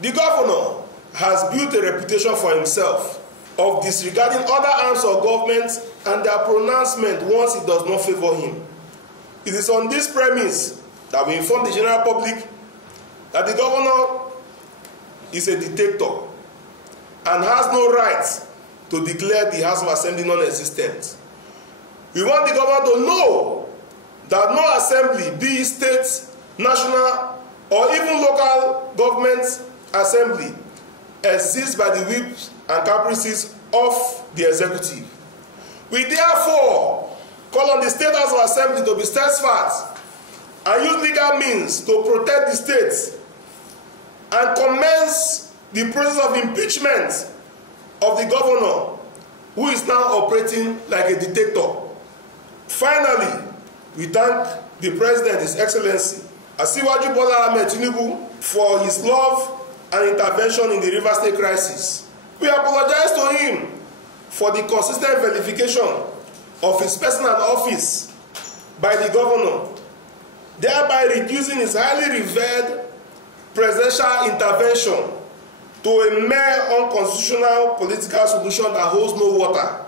The governor has built a reputation for himself of disregarding other arms of government and their pronouncement once it does not favor him. It is on this premise that we inform the general public that the governor is a dictator and has no right to declare the House of Assembly non-existent. We want the governor to know that no assembly, be it state, national, or even local government assembly, exists by the whims and caprices of the executive. We therefore call on the State House of Assembly to be steadfast and use legal means to protect the state and commence the process of impeachment of the governor who is now operating like a dictator. Finally, we thank the President, His Excellency, Asiwaju Bola Ahmed Tinubu, for his love and intervention in the Rivers State crisis. We apologize to him for the consistent verification of his personal office by the governor, thereby reducing his highly revered presidential intervention to a mere unconstitutional political solution that holds no water.